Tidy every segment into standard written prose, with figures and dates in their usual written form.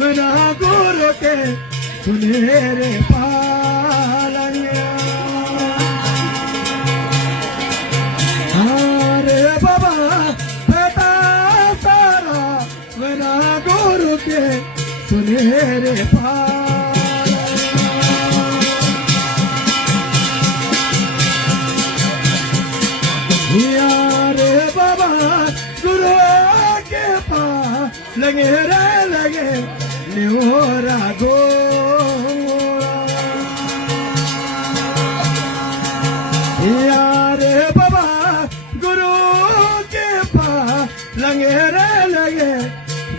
मना गुरु के सुनहरे पालनिया अरे बाबा बेटा सारा मना गुरु के सुनहरे पालनिया रे बाबा गुरु के पास लगे रे लगे निहोरा गो यारे बाबा गुरु के पास लगे रे लगे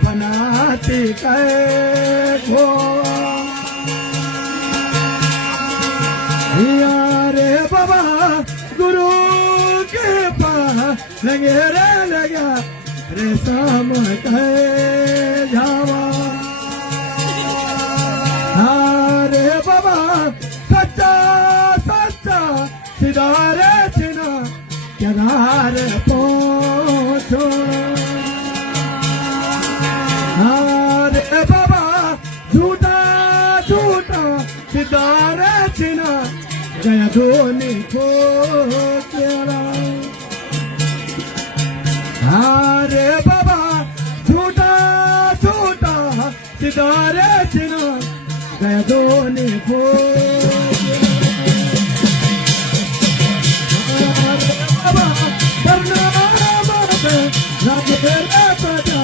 बनाती को यारे बाबा गुरु के पास लगे रे लगा रेशम कहे जावा अरे बाबा सच्चा सच्चा सिदारे छिना केदार पहुँचो अरे बाबा झूठा झूठा सिदारे छिना गया धोनी को तेरा अरे बाबा झूठा झूठा सिदारे छिना गया धोनी को बाबा प्रणाम लगे रे बजा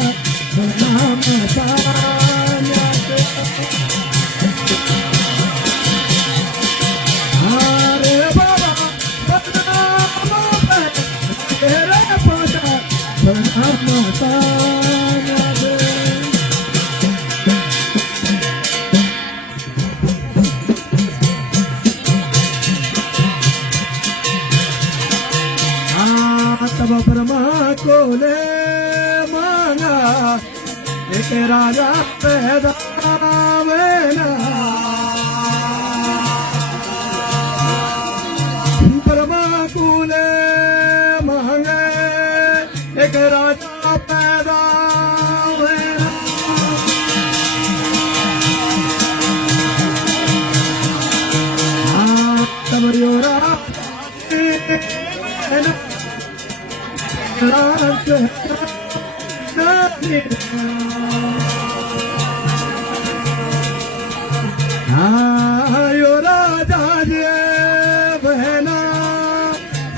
प्रणाम अरे बाबा प्रणाम लगे रे बजा प्रणाम तब ब्रह्मा को ले मांगा एक राजा पैदा वेना ब्रह्मा को ले मांगे एक राजा पैदा वेना तब योरा आयो राजा जी बहना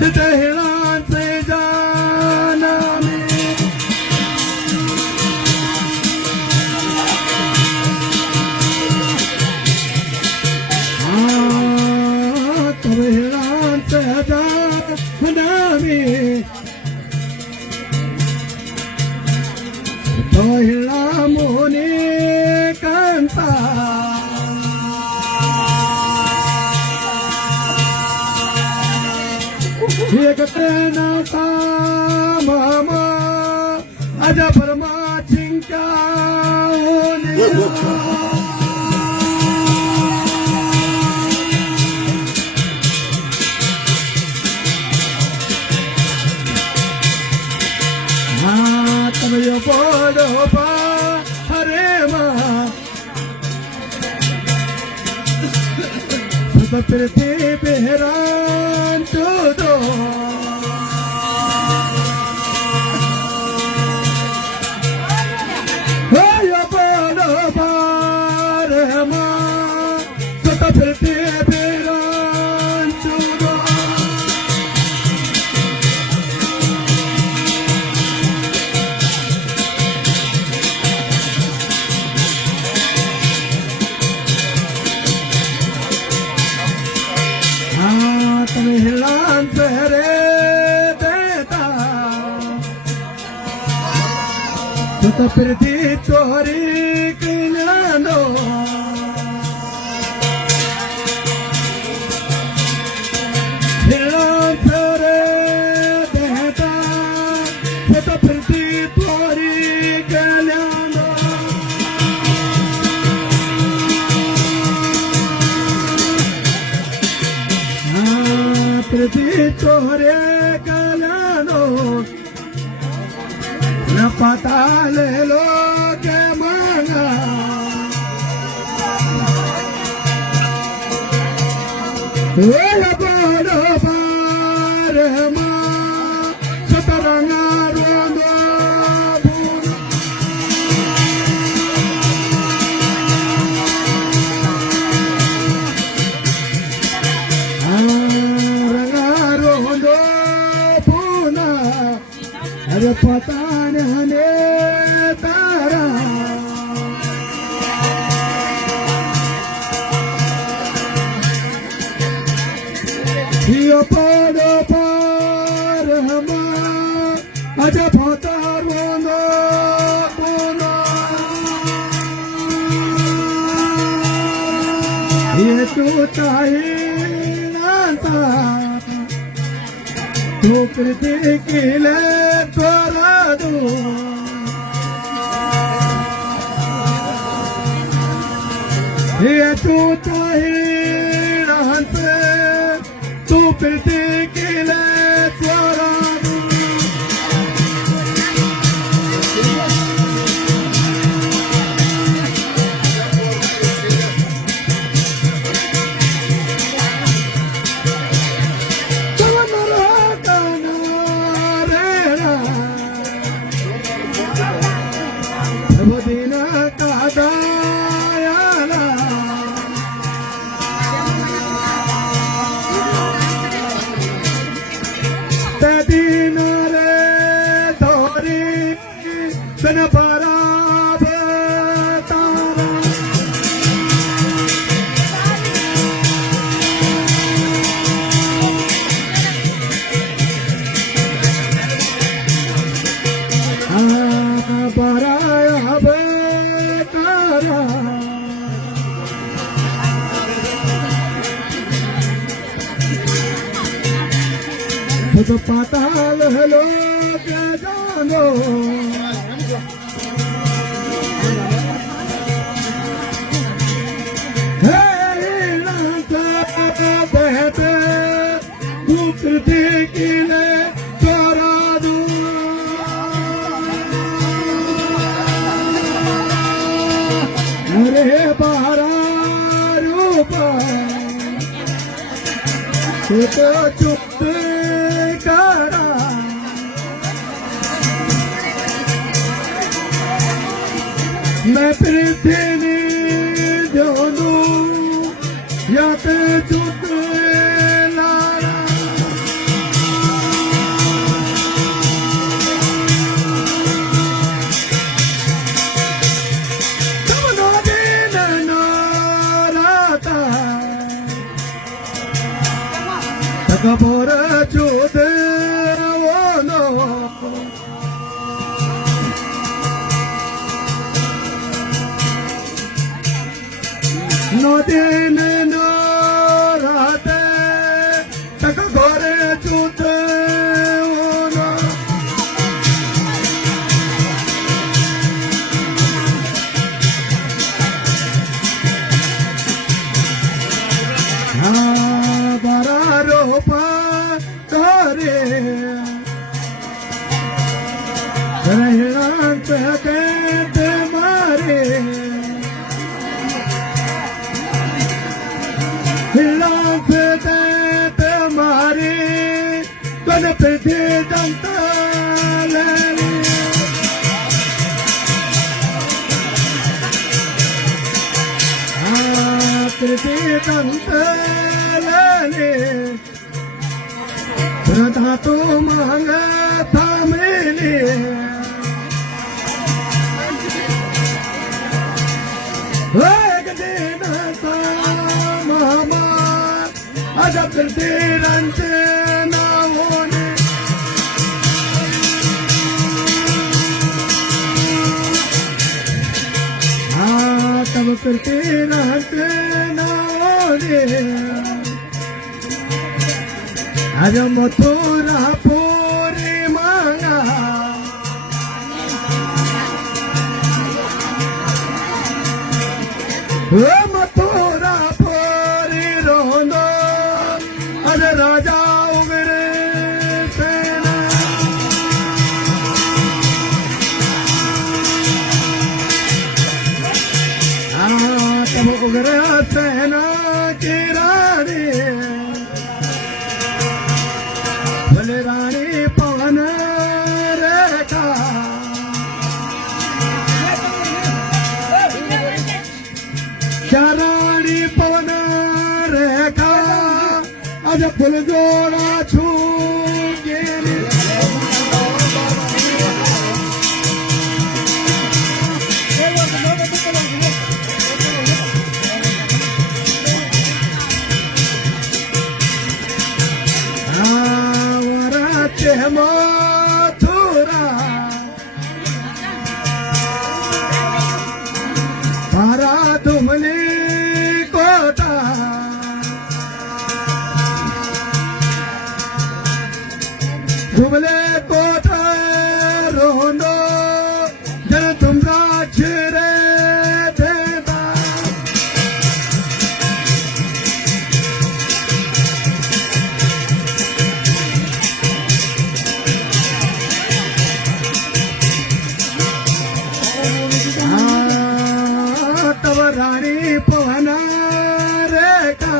दहना से जाना तब हिरान से जाना तोहिला मोने कांता एक तेना सा मामा आजा परमा चिंका होने तब यो बोलो पा हरे माँ सब पृथ्वी बेहरान तो दो यो बोलो पा हरे माँ सब पृथ्वी बेहरान तो दो हिलान पहरे देता तो पृथ्वी चोरी किनानो हिलान पहरे देता तो पृथ्वी चोरी किनानो पृथ्वी चोरे कल्याणो न पता ले लो के मांगा Oya bodo parma sataranga rondo buna aranga rondo buna are patane hane tara Yo puedo parma aja phatar rondo buna ye tu chahe nanta tu kriti kile choradu ye tu chahe nanta tu kriti kile choradu पाताल लोक जानो हे नाथ बहते दुख देखिले चोरा दू अरे बारा रूप तो चुप करा मैं पृथ्वी जोनू या ते चुप लारा तुम नो दिन नो राता तक बोर चुद No दिन no रात तक घोरे चूते होना हाँ बारा रोपा करे रहना कहते मारे तुम्हारे तन पे दे दंता कृति दंता प्रधा तो मांगा था मेरे Ada perdiran cenawone Ada perdiran cenawone Ada motora puri manga motora puri rondo राजा उगरे सेना तब उगरे सेना की रानी आज फुलजोड़ा छू गेली वराचे मथुरा पारा दुमली कोटा दुमले कोटा रोनो जन तुमरा छिरे देता तव राणी पवना रेखा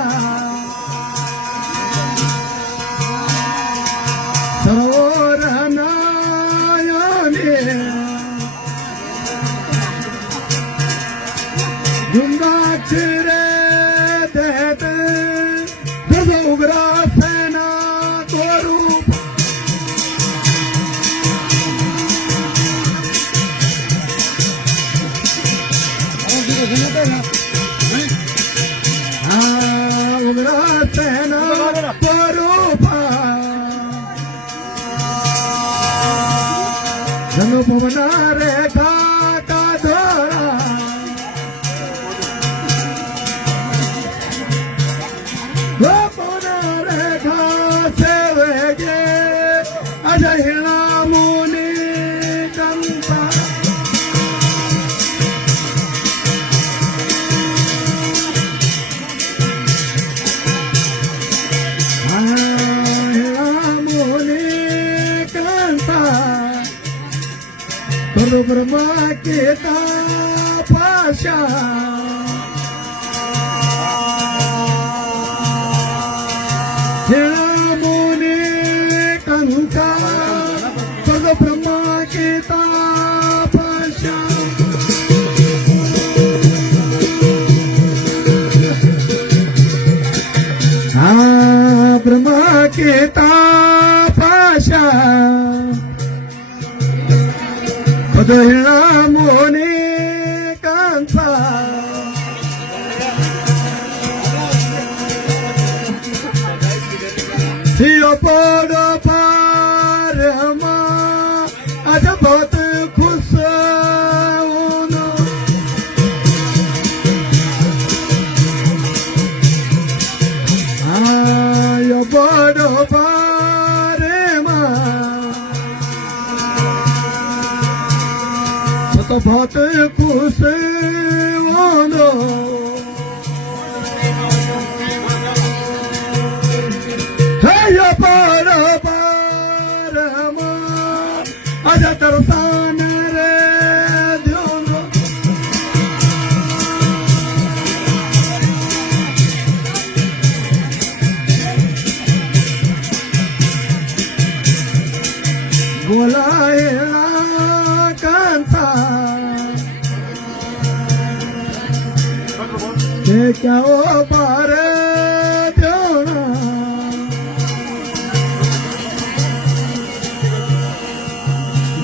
सरोवर नयने गुंगाक्षरे देत उग्रा सेना स्वरूप उग्रा सेना स्वरूप जनो पवना रेखा का धोरा वो पवना रेखा से वेगे अजय हिला मुनि कंपा हिला मुनि कंपा ब्रह्मा के पाशा मुनि कंका ब्रह्मा के पाशा ब्रह्मा के पाशा पदहिणा मोनी कांसा सियो पड़ो पार हमा आज बहुत खुश होनो आयो पड़ो पार तो बहुत खुश होनो है ये पार पार हम आज तरसान रे जोनो बोलाए कांसा क्या ओ पार देना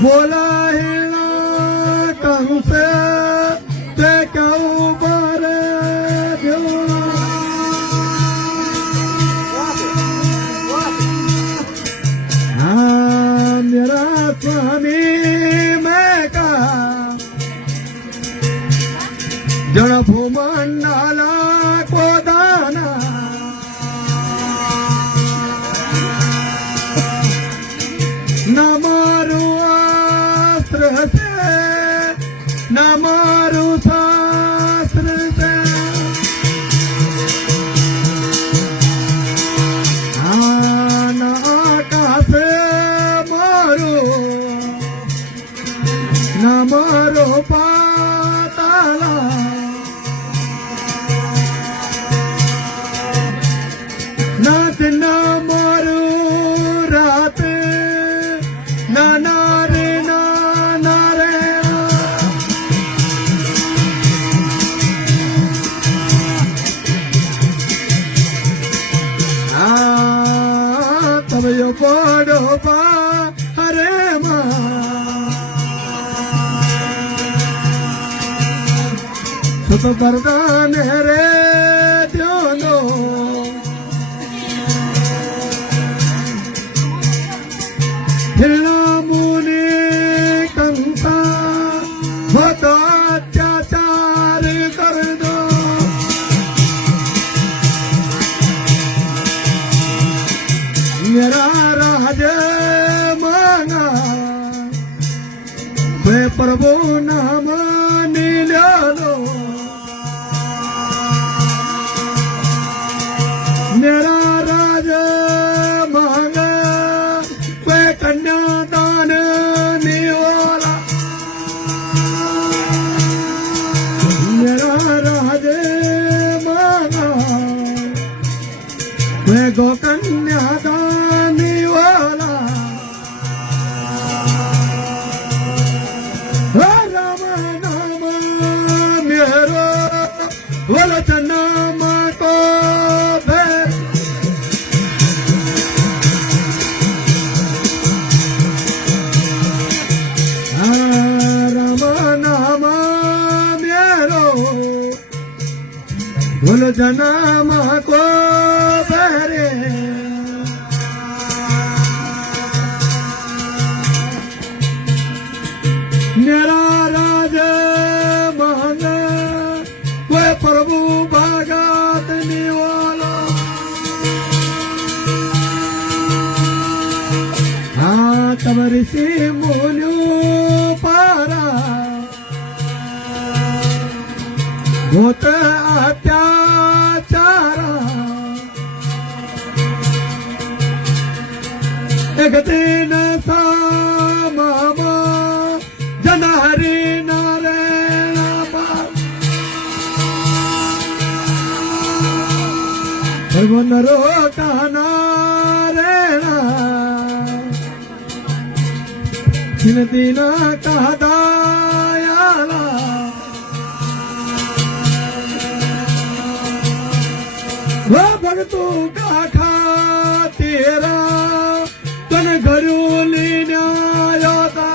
बोला हिला कंसे ते क्या ओ पार देना हाँ मेरा स्वामी मैं का जड़ भूमंडला को दाना न मारू अस्त्र से न मारू शास्त्र से न आकाश मारू न मारो पाताला सुत वरदान रे द्योनो हिरणा मुनि कंसा बहुत अत्याचार कर दो मेरा राज मांगा वे प्रभु नाम लो मेरा राज मांगा वे कन्यादान निवाला मेरा राज मांगा वे गो कन्यादान निवाला राम नाम मेरो वचन को राम नाम मेरो वचन को बेरे मेरा राज मान वे प्रभु भगत निवाला तब ऋषि मुनु पारा भूत अत्याचारा एक दिन सा मामा जन हरि नारायण नरो का नारायण दिन दिन का दयाला वो भक्तों का खातेरा तन घरोली न्यायता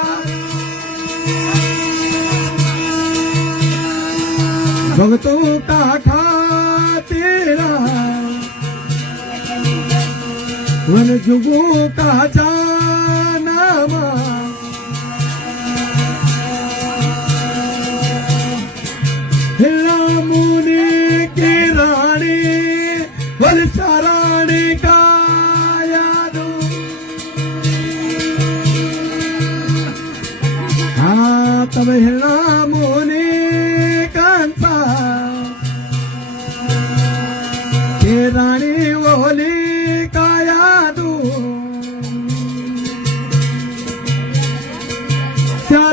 भक्तों का खातेरा वन जुगो का जानामा हिरणा मुनि की रानी वलसाराणी का यादो तब हिरणा मुनि कंसा की रानी बोली का यादो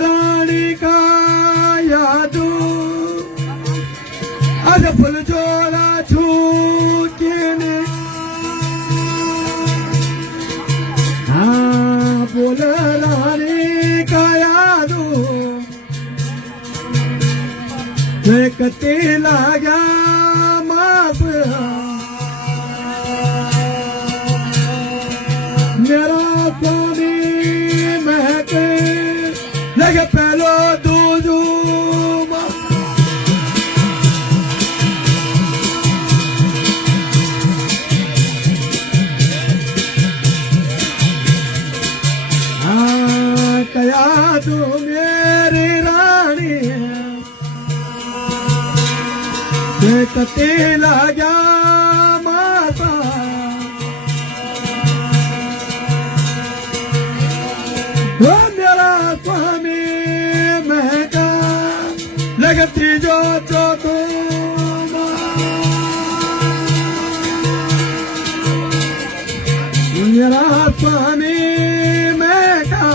रानी का यादो आज फुल जोड़ा छूटने बोल रानी का यादो कते लगा मास मेरा स्वामी महके लगे पहलो दूजू कया तू मेरी रानी कते लगा माता वो मेरा स्वामी महका लगती जो तो मेरा स्वामी महका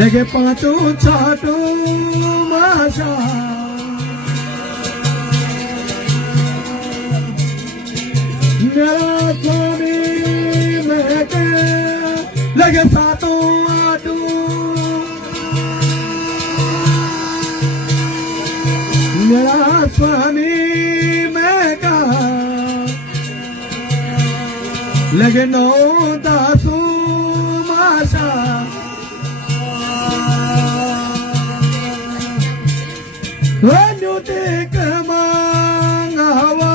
लगे पांचों छाटों माशा मेरा स्वामी महके लगे सातों आठों मेरा स्वामी महका लगे नौ दासों माशा न्यूते कमांगावा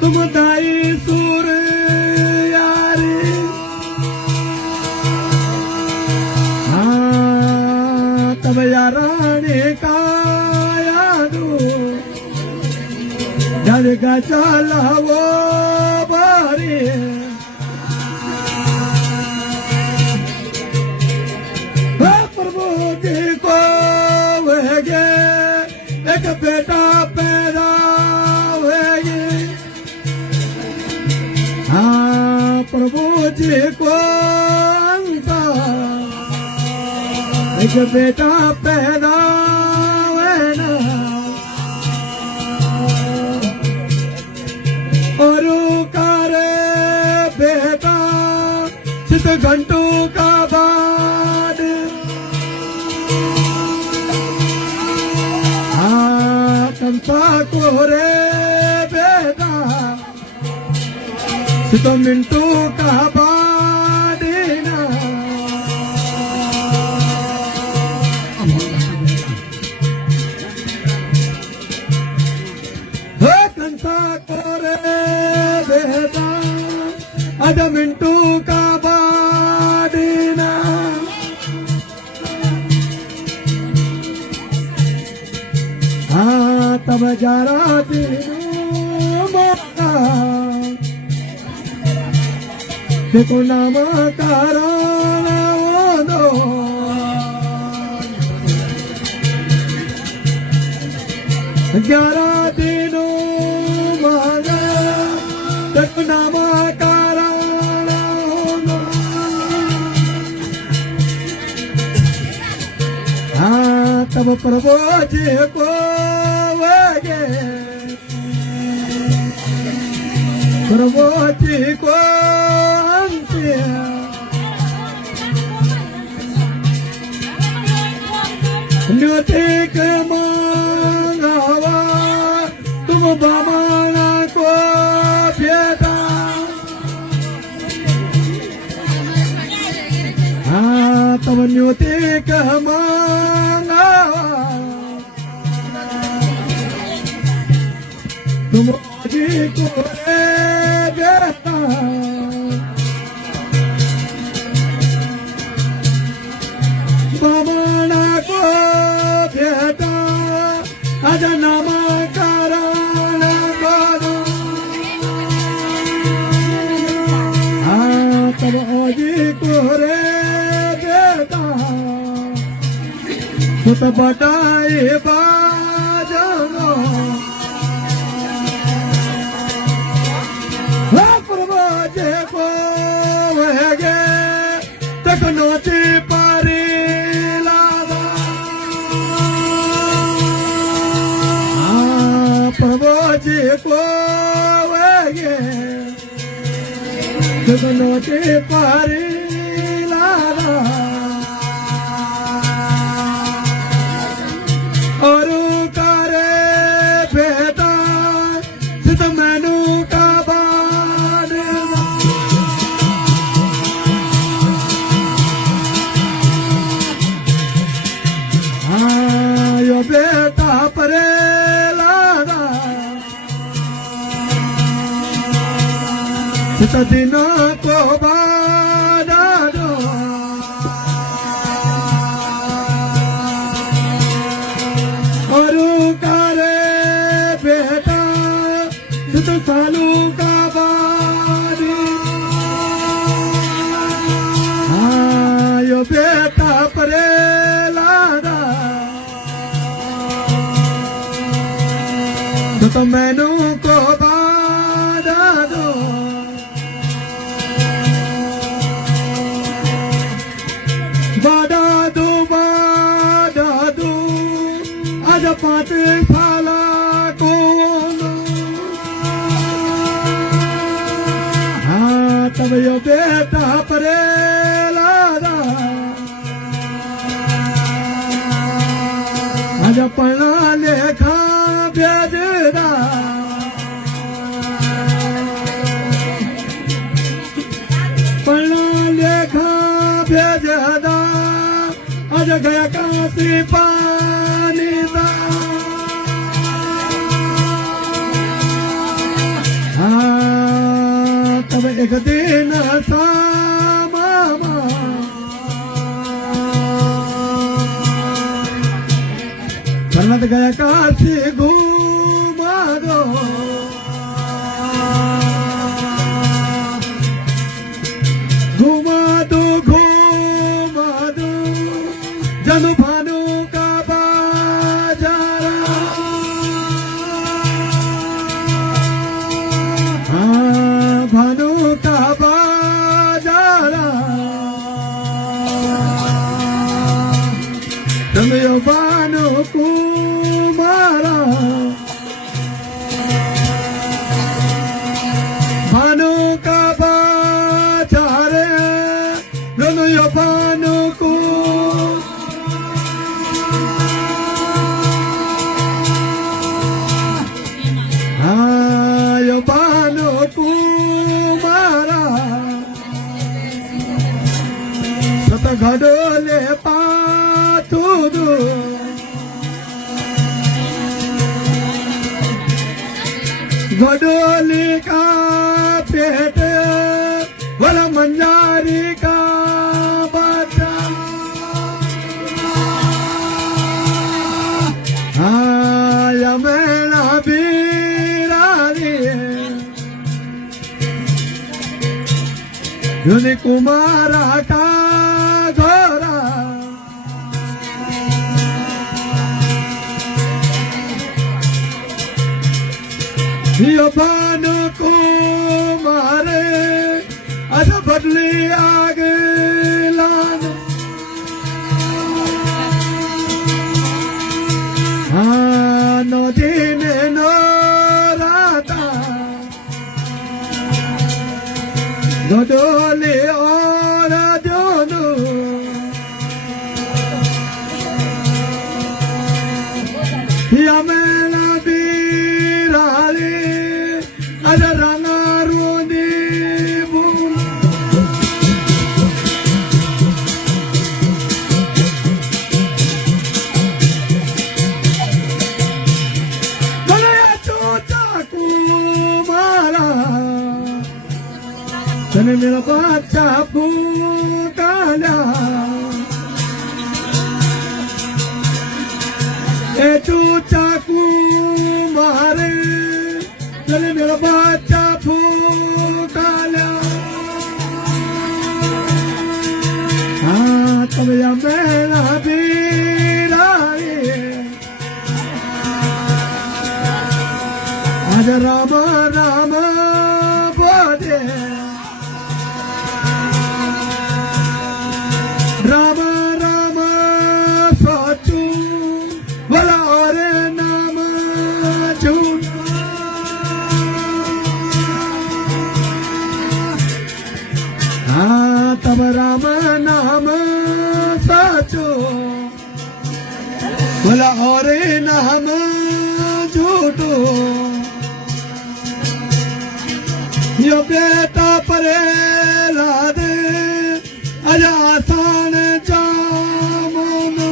तुम दाई सूर यारे तब याराने का यादो जग का चला वो बारी प्रभु जी को वगे एक बेटा पैदा हुए प्रभु जी को एक बेटा पैदा हुए ना और करे बेटा सिद्ध घंटों का बाद कंसा को रे बेटा सिद्ध मिंटू का बाद ना कंसा को रे बेटा आज मिंटू का बाद ना तब जरा देखो नाम दो ग्यारह दिनों मांगा देखो नाम तब प्रभु जी को प्रभु जी को न्यूते मांगावा तुम बामाना को बेटा तब न्यूते मांगावा तुम जी को बेटा बामाना को बेटा आज नामकरण करो तब जी को रे बेटा सुत बटाई बाजनो प्रभु जी को वगे तक नोची पारी प्रभु जी को वगे तक नोची पारी लाला और करे बेटा सिद्ध मैनू का बाद यो बेटा परे लागा सिद्ध दिनों को बाधा दो और करे बेटा सिद्ध सालू का बाद यो बेटा परे लागा तो मैनू को बाधा दो बाधा दो आज 5 साल को तब यो बेटा परे लादा आज पढ़ा लेखा भेजदा पढ़ा लेखा भेजदा आज गया काशी पानी दा एक दिन सामा कर्नाटक गया काशी घूमा दो जनु भानु का बाजारा हाँ भानु का बाजारा चलो भानु कुमारा भानु का बाजारे चलो भानु को भानु कुमारा सत घडोले पातुदु घडोली का पेट वाला मंजारी का बच्चा हाँ मेरा भी युनि कुमारा का घोरा यो भानु कुमारे आज बदली आगे लाना हाँ नदी ने नौराता गडोले और जोनु या मेला बीराले अज रंगा रोनी बुल गया चोचा कुमारा तने मेरा बच्चा फूकाला ए चूचा कुमारे तने मेरा बच्चा फूकाला हाँ तब या मेरा बीराए आज राम राम बोले राम राम सोचू बोला और नाम झूठ हाँ तब राम नाम सोचू बोला और नाम झूठो यो बेटा परे लादे अज आसान जामनु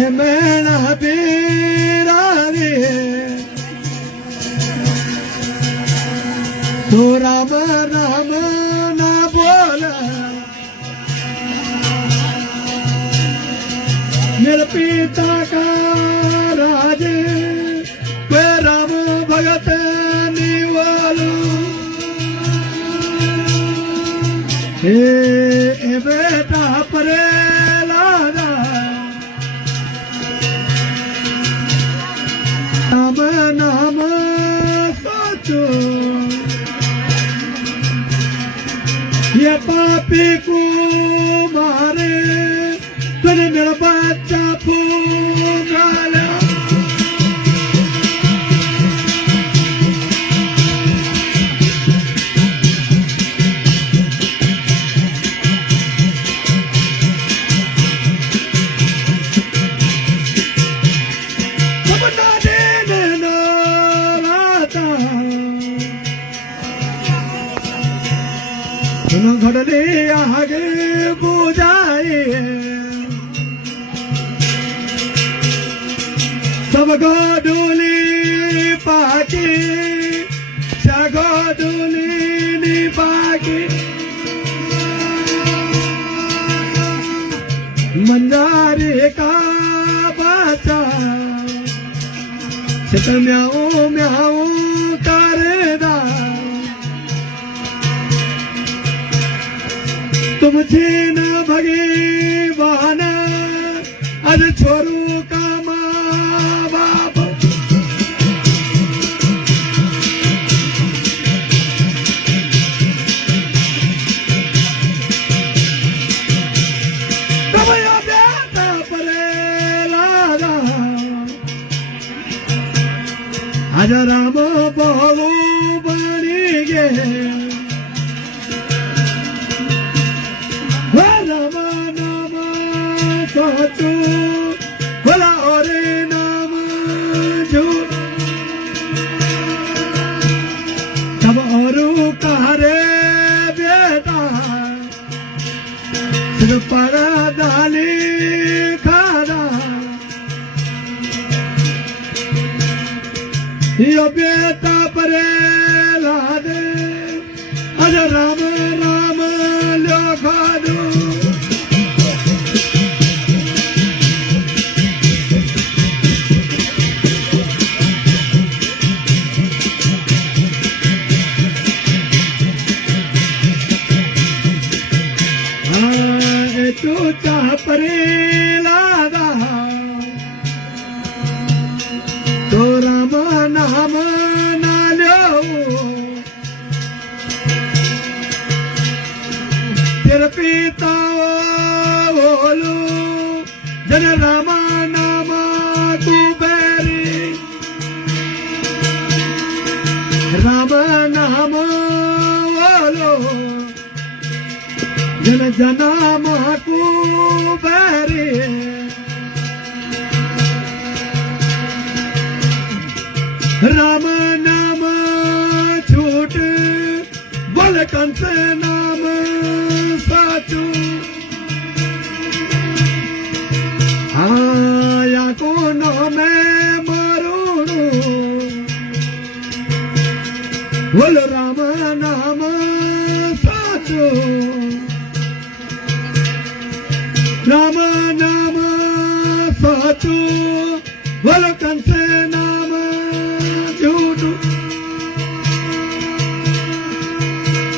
ए मेरा बीरारे तो राम राम ना बोल मेरे पिता का राज वे राम भगत निवालू ए बेटा परे लादा नाम नाम सोचो ये पापी को मारे तूने मेरा बच्चा फूकाला घडले आगे बुझाए सब गडोली मंजारे का बच्चा छत म्याऊ म्याऊ करदा तुमचे न भगवान आज छोरू का माँ बाप तबया बेटा परे लागा आज राम बहु बनी गे राम नाम सोचू भला और नाम झूठ तब और कारे बेटा सिर्फ पर डाली खाना यो बेटा परे लादे अज राम राम लो खादू तू चाह परे लादा तो राम नाम ना लो तेरे पिता बोलू जन राम नाम तू बेरी राम नाम बोलो जन जनाम को बेरी राम नाम छूट बोल कंस नाम साचू आया कोनो में मरूनु बोल राम नाम साचू राम नाम साचू बोल कंस नाम झूठू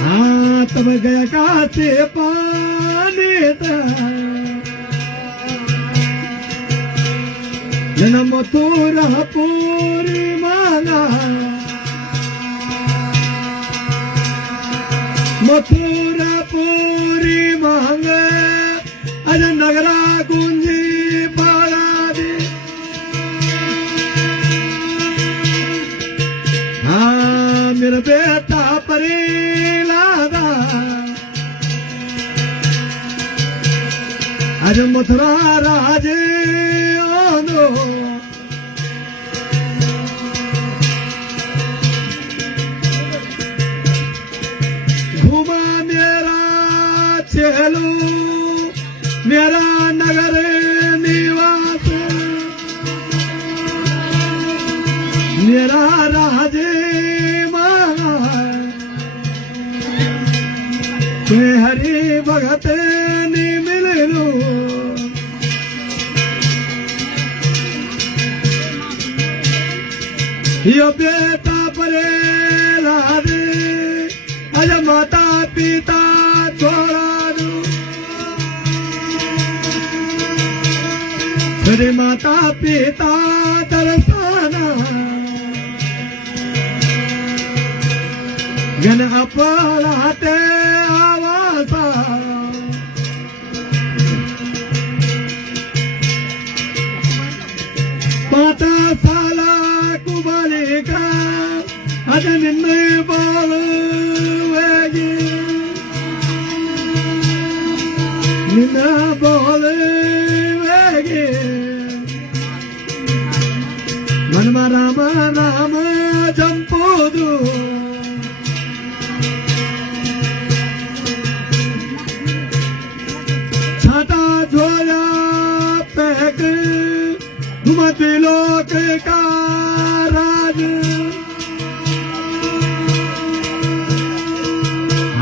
हाँ तब गया कासे पानी जन मथुरा पूरी मांगा मथुरा पूरी मांग अज नगरा गुंजी पाड़ा दे हाँ मेरा बेटा परे लादा आज मथुरा राजे आनो घुमा मेरा चेलू मेरा नगर निवास मेरा राजे मैं हरि भगत नी मिलू यो बेटा परे लादे अज माता पिता छोड़ा दू मेरे माता पिता तरसाना जन अपराते आवासा पाता साला कुबालिका अज निन्ने बाल वेगी निन्ना बाल वेगी मनमा राम राम जंपोदू छाता झोला पैक घुमती लोक का राज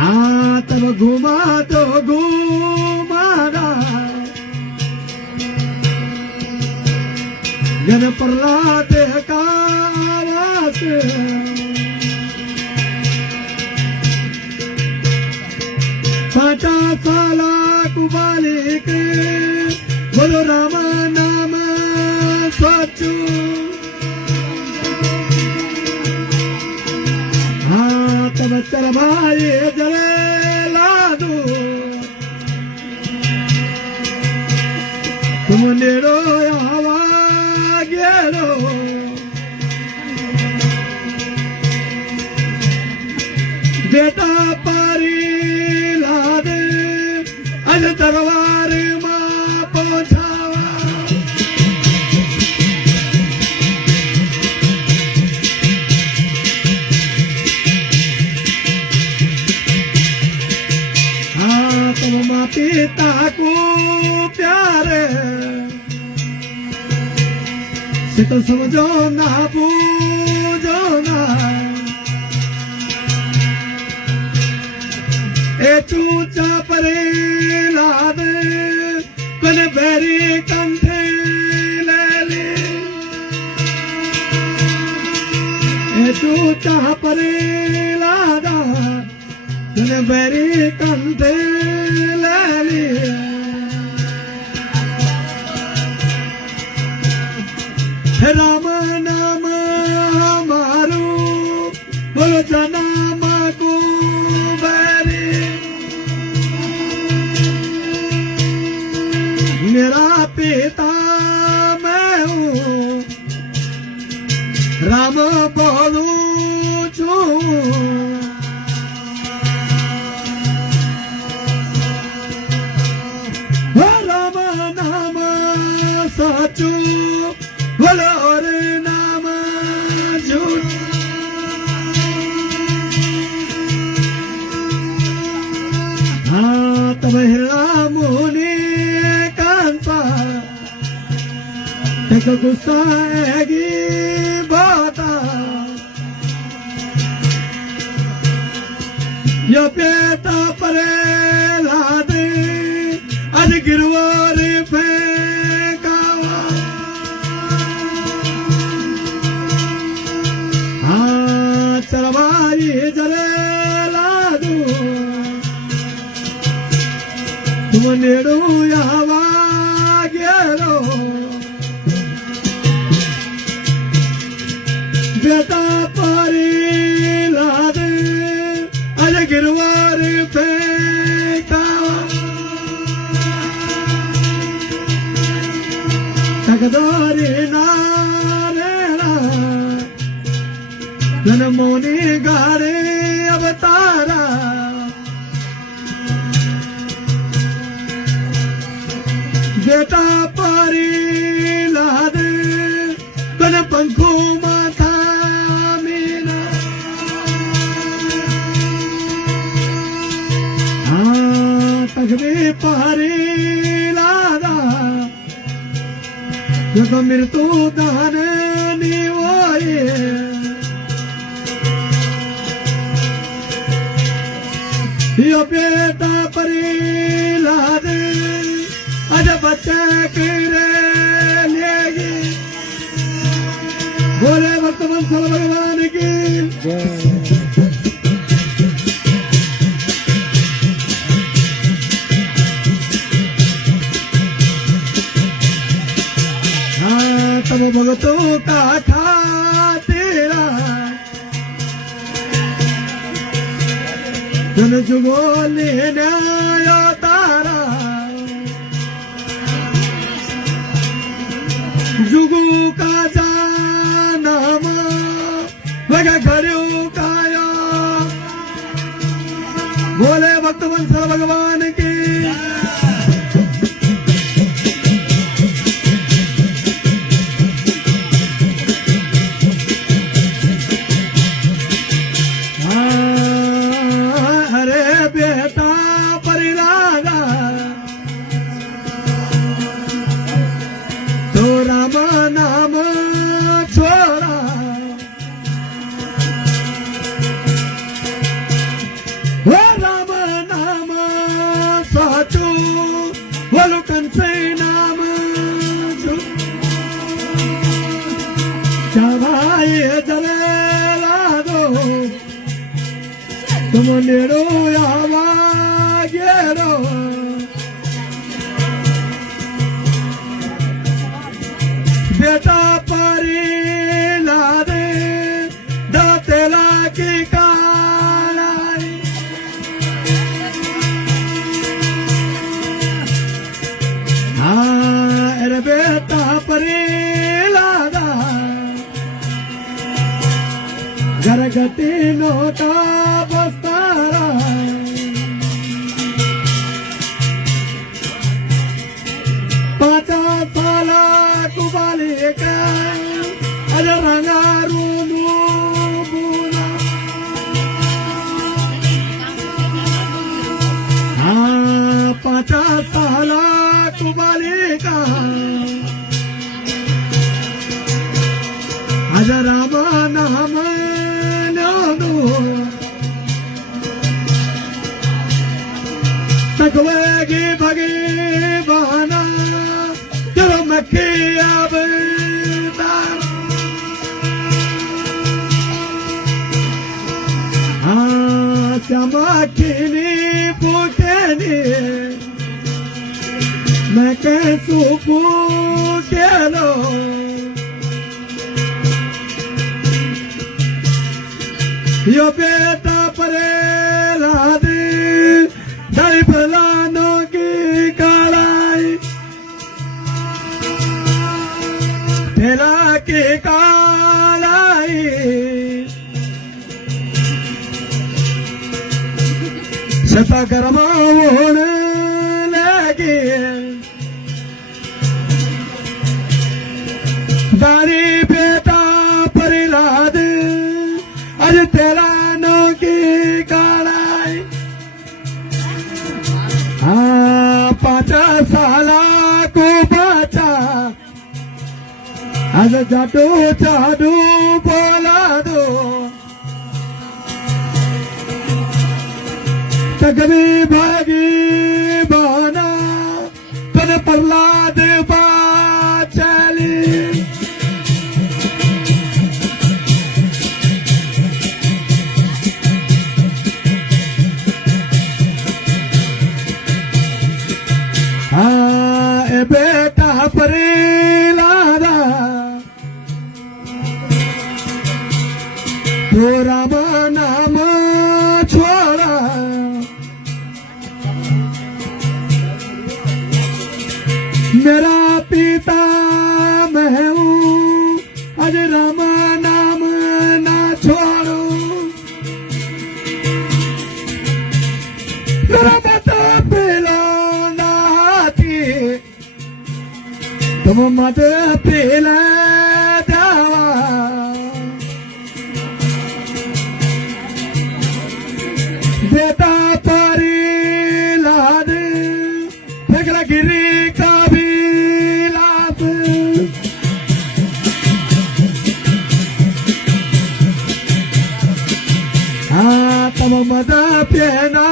हाँ तब घुमा तो घुमारा जन प्रहलाद का वास पाटा साला कुबालिक बोलो राम नाम सचू हाँ तब चल भाई जले लादू तुम नेड़ो आवा गेलो बेटा पारी लाद अज दरबार मां पहुंचावा हाँ तुम माँ पिता को प्यारे से तो समझो ना पूजो ना ए चूचा परे लाद कन बैरी कंठे ले ले ए चूचा परे लादा कन बैरी कंठे ले ले राम नाम मारू बोलो जनाम को बैरी मेरा पिता मैं हूँ राम बोलू छू राम नाम सचू बोलो और नाम झूठ हाँ तब हिरा मुनि कांसा एक गुस्सा आएगी बाता यो पेटा परे लादे आज गिरवार फेंकावा हाँ चरवारी जले लादू तुम नेड़ू आवा गेलो बेटा पारी लाद अज गिरवार फेंकावा तकदारी नारेड़ा जन मोनी गारे अवतारा बेटा पारी लाद कन पंखो माथा मीना हाँ तकबी पारी लादा जब मृत्यु दान निवाये यो बेटा परी लाद अज बच्चा करे लेगी बोले भक्त वत्सल भगवान की हाँ तब भगतों का खातेरा जन जुगो लेने आया तारा जुगू का जानाम लगा घड़ियों का या बोले भक्त वत्सल भगवान की हरे बेटा परिलागा तो राम नाम छोड़ा वो राम नाम साचू बोलो कंसे नाम नेडो यावा गेलो बेटा परी लादे दातेला की कालाई रे बेटा परी लादा घरगती नोटा बस्तारा पाचा साला कुबाली का रंगारू बुला पाचा साला कुबाली का रामा नाम तकवेगी भगवाना चलो मक्की अब श्यामाखिनी पूछनी मैं कैसू पूछे लो यो बेटा परे लादी दाई फलानो की कालाई ठेला की कालाई सता गरमा होने लगी दारी बेटा परे लादी आज तेरा नो की कालाई पाचा साला को पाचा आज जादू जादू बोला दो तगवी भागी बना तन प्रहलाद चली बेटा परे लादा तो रामा नाम छोड़ा मेरा पिता मैं हूँ आज रामा नाम ना छोड़ो मेरा बता पिलो तुम मत पीला जावा बेटा परी लाद फेंकला गिरी का भी लाभ तुम मत पीना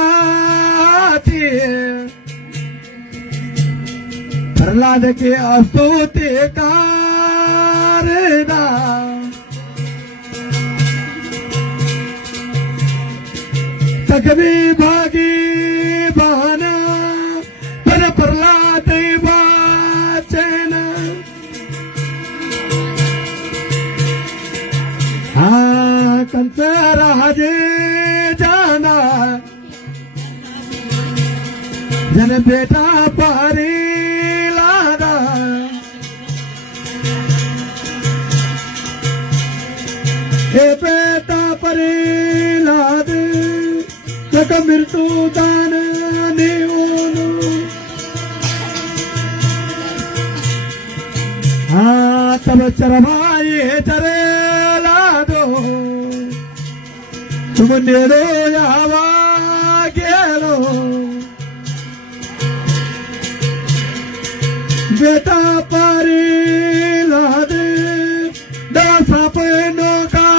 प्रहलाद के स्तुति कारदा तकवी भागी बना पर प्रहलाद वाचन कंस राजे जाना जन बेटा पारी हे बेटा परे लाद तक मृत्यु दान निओनो तब चरभाई चरे लादो तुम नेरो यावा गेलो बेटा परे लाद सपनों का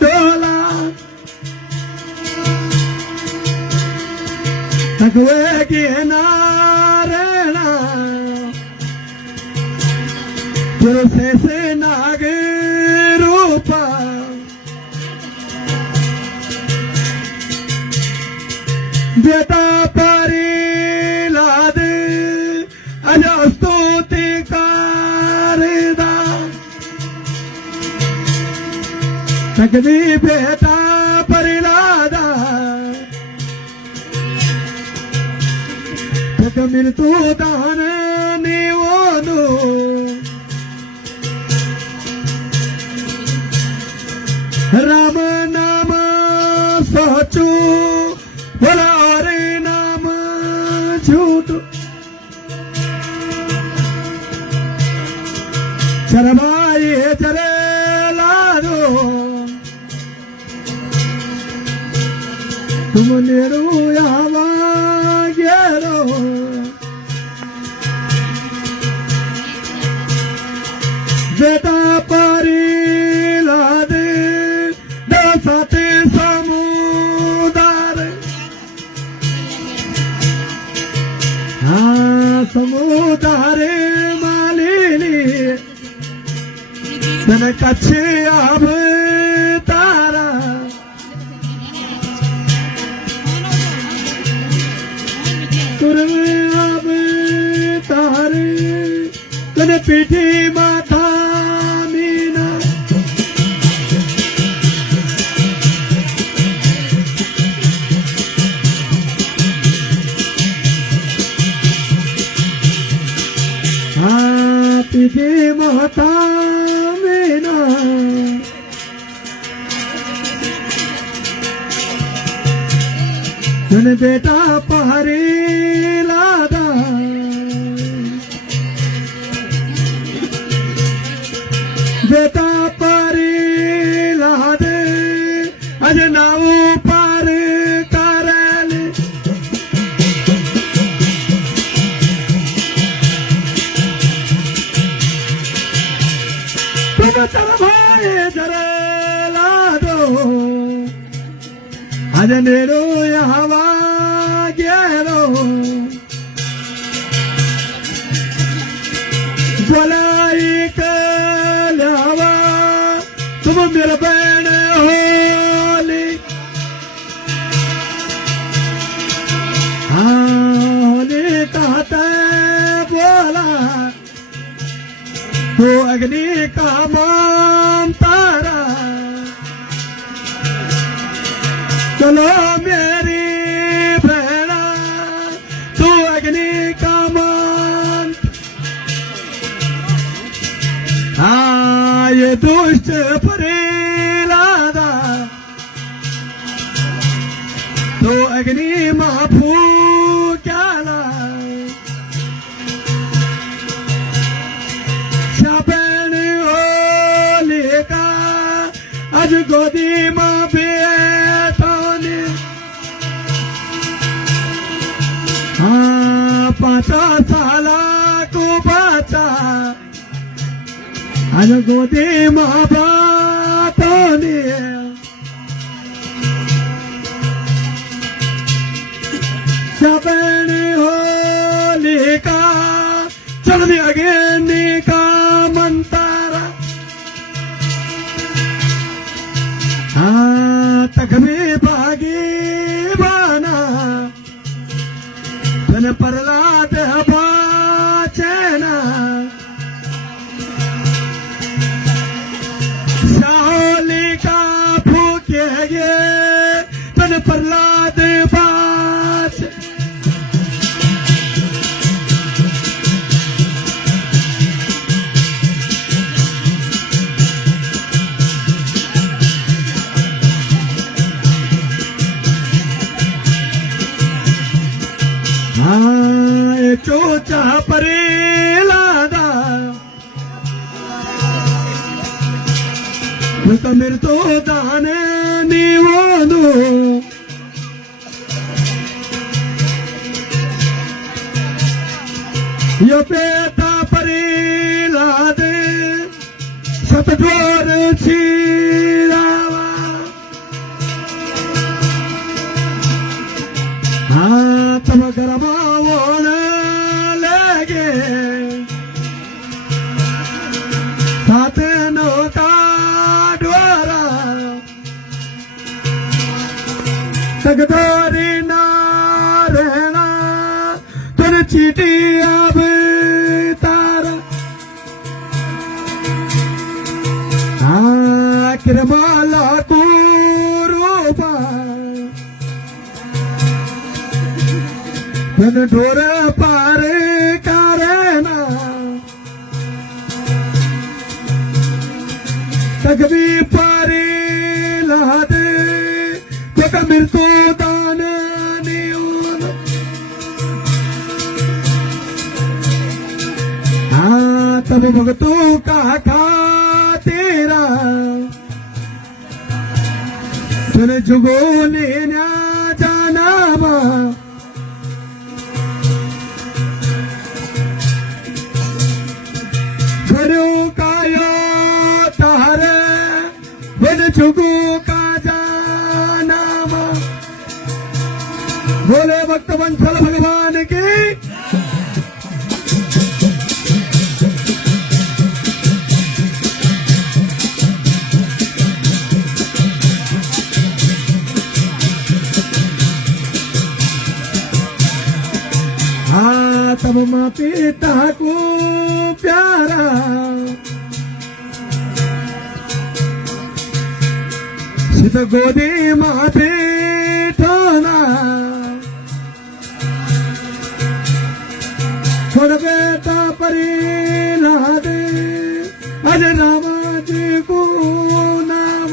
ढोला तकवे की नारेना तुलसे से नाग रूपा जेता परिलाद अज स्तुति कारदा तकदी बेटा परिलादा तक मिलतू दान नीवोनु राम नाम सोचू बोला और नाम झूठ चरवाई चले लादो तुम नेरू यावा गेरो बेटा पारी लादे दसाते समुदार हाँ समुदारे मालिनी तन कच्छे अब तारा तुरवे अब तारे तन पीठी माथा मीना हाँ पीठी माथा मीना तन बेटा पहाड़ी लादा बेटा पारी लादे अज नाऊ पार करले तुम चल भाई जरे लादो अज नेरो हवा गेरो बोलाई कल्यावा तुम मेरे बहन होली हाँ होली कहते बोला तो अग्नि का मान तारा चलो मेरी बहना तू अग्नि का मान हाँ ये दुष्ट परिलादा तो अग्नि माफू क्याला शापन होली का आज गोदी माँ बेटोने हाँ 5 साला को बचा आज गोदी माँ बातोने शापन होली का चढ़ने अग्नि का मंतारा हाँ तक में भागी बाना तन प्रहलाद बाचना शाहोली का फूके गे तन प्रहलाद बाच हाँ चोचा परेलादा तमिर तो दाने नीवोनु यो पेटा परेलादे सतजोर छीरावा हाँ तम गरमावोन लगे साथ नौका डोरा तगदोरी ना चिठी अब तारा आखिर माला तू रूपा मन ढोर पार करना तकबी पारे लाद तो कमिर तो दान नियोन तब भगतों का तेरा सुन जुगो लेना जाना घरों का यो तारे वन जुगो का जाना बोले भक्त वंशल भगवान की तब माँ पिता को प्यारा सीत गोदी माथे ठोना छोड़ बेटा परिलाद अज रामा जी को नाम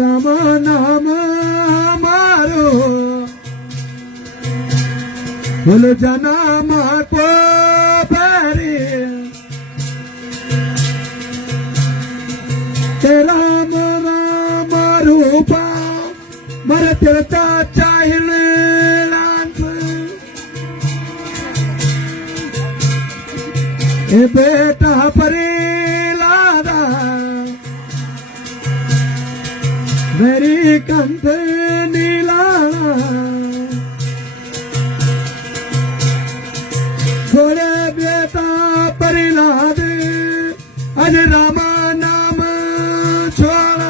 राम नाम मारो बोल जना माँ को पैरे तेरा राम रूपा मर तेरा चाचा ए बेटा परे लादा मेरी कंठ नीला थोड़े बेटा परिलाद अज रामा नाम छोड़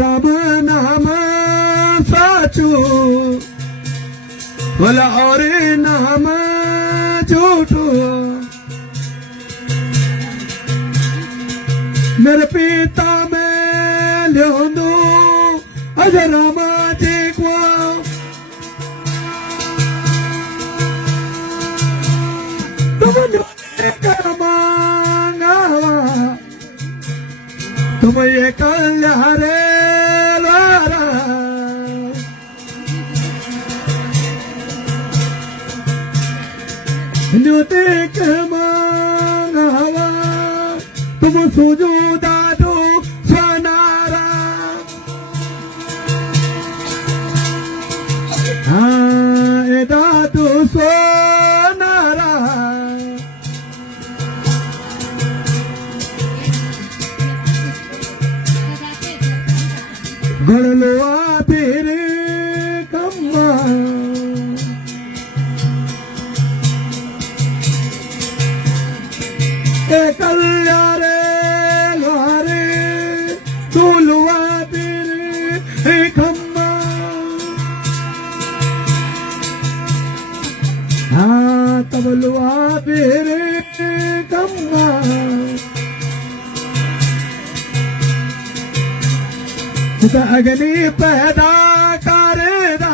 राम नाम साचू बोला और नाम झूठू मेरे पिता में लियो दो अज रामा जी को तुम जो कर मांगा तुम ये कल्यारे लारा न्योते के मांगा तुम सुजो दादो स्वनारा ए दादो स्वनारा गड़लो तेरे कम्मा ए कल्यारे तुलवा तेरे खम्मा तबलुआ तेरे खम्मा अग्नि पैदा करेगा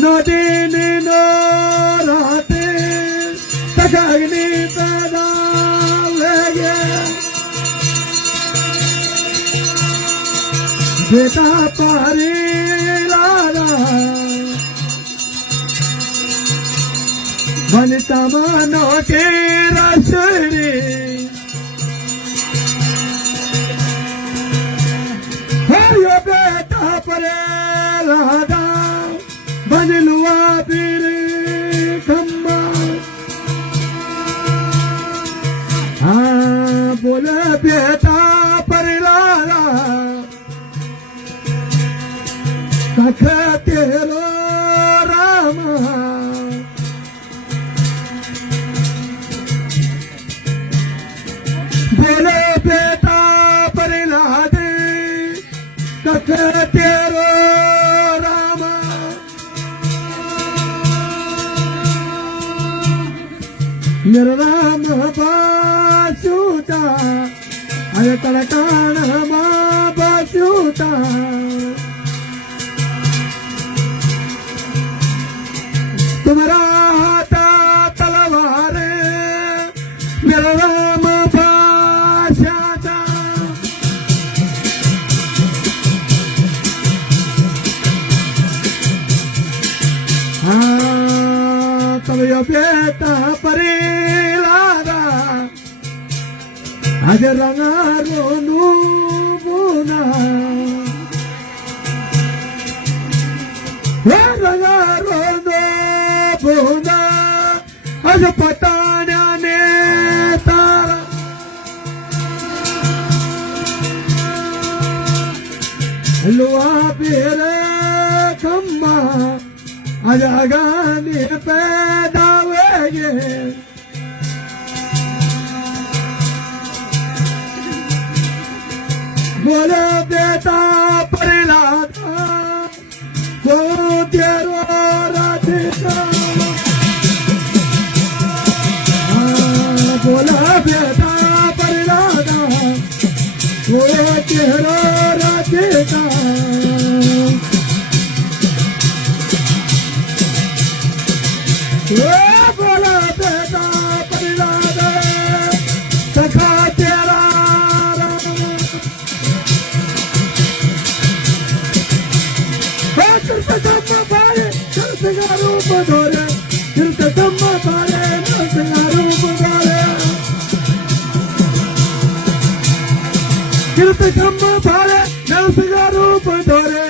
नो दिन नो राते तक अग्नि पैदा लगे बेटा पारी लाला बनता मानो के रसरी यो बेटा परे लादा बनलुआ तेरे खम्मा बोले बेटा परे लाला कख तेरो रामा मेरा राम बासूता अरे तड़कान माँ बासूता तुम्हारा हाथा तलवार मेरा राम बादशाह तब यो बेटा परिलादा आज रंगा रोनू बुना रंगा रोनो बुना आज पटाण्या ने तारा लुआ बेरे खम्मा आज आगाने पैदा हुए बोलो बेटा परिलादा वो तेरो राधिका बोला बेटा परिलादा वो तेरो राधिका बोला बेटा परिलादा सखा तेरा Kirtakamba pare, kirtagaru badore, kirtakamba pare, kirtagaru badore. Kirtakamba pare, kirtagaru badore,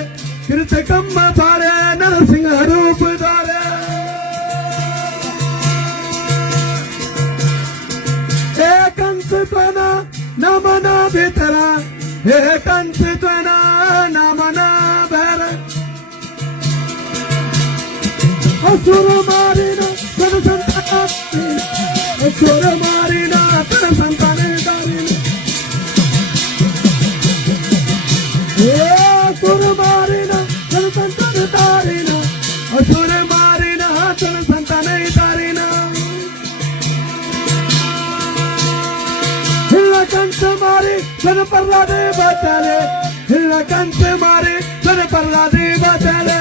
kirtakamba pare, kirtagaru badore. Ekantstvana namana bitara, ekantstvana namana bhara. असुर मारिना तन संताने असुर मारिना तन संताने दारिना असुर मारिना तन संताने दारिना असुर मारिना तन संताने दारिना हिला कंस मारी तन प्रहलादे बचाले हिला कंस मारी तन प्रहलादे बचाले